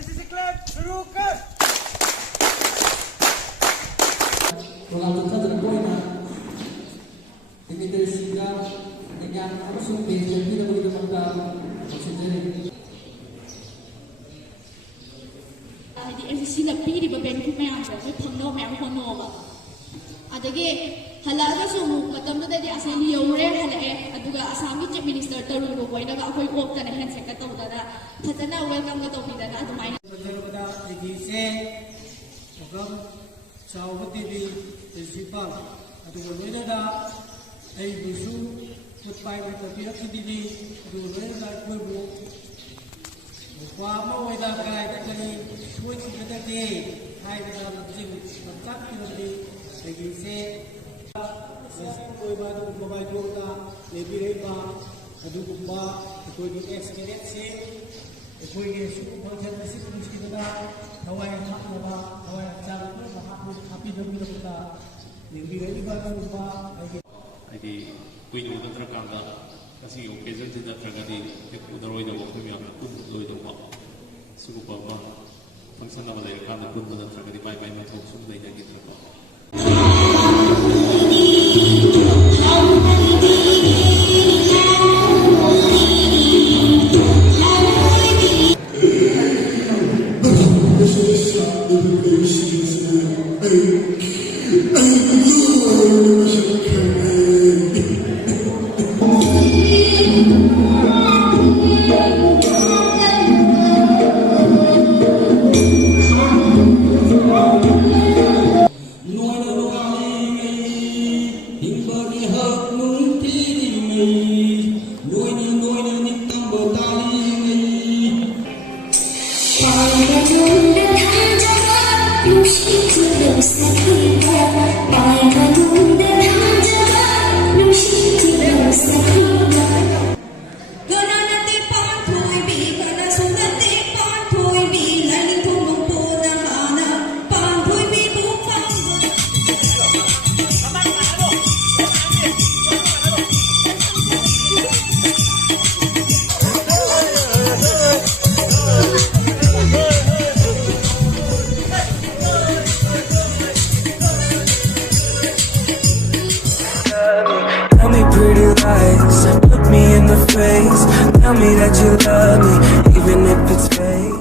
NCC Club, शुरू कर। Walang tagkatagpoy na imitasyon dengan apa sumber yang tidak boleh dimakan maksudnya. Di NCC na pili ba benefit mayam ko may pangno mayam ko no ba. Adagi halaga sumu matam na di asa liyore halae aduga Assam Chief Minister Tarun Gogoi naga akoi opta na handshake ka taw dana fatana welcome ka taw bidana adumai पंजाबदा एगिसे ओगम चावती दी principal अदुगो लोइनदा आई बुसु पुतपाई में तपिरक दिदी अदुगो लोइनदा कोइबो वामा वैदा गाय तकनी सोई चिददे हाइबदा लजिम मक्का तिरदि एगिसे कोइबा दु mobile जोता लेबिरेबा अदुगुबा कोइबो experience से अखोइगे सुबु function असी पुलिसकिदा थवाय थाकनबा थवाय चालु महापुर happy दबिरबा लेबिरेबा दुबा आइदि कुइनो नत्रकांदा kasi occasion sida tragadi udaroi da waktu yang kun loi da wa suku pa function na balai kan kun da tragadi mai mai thok sum dai na gitra pa Look me in the face, tell me that you love me, even if it's fake.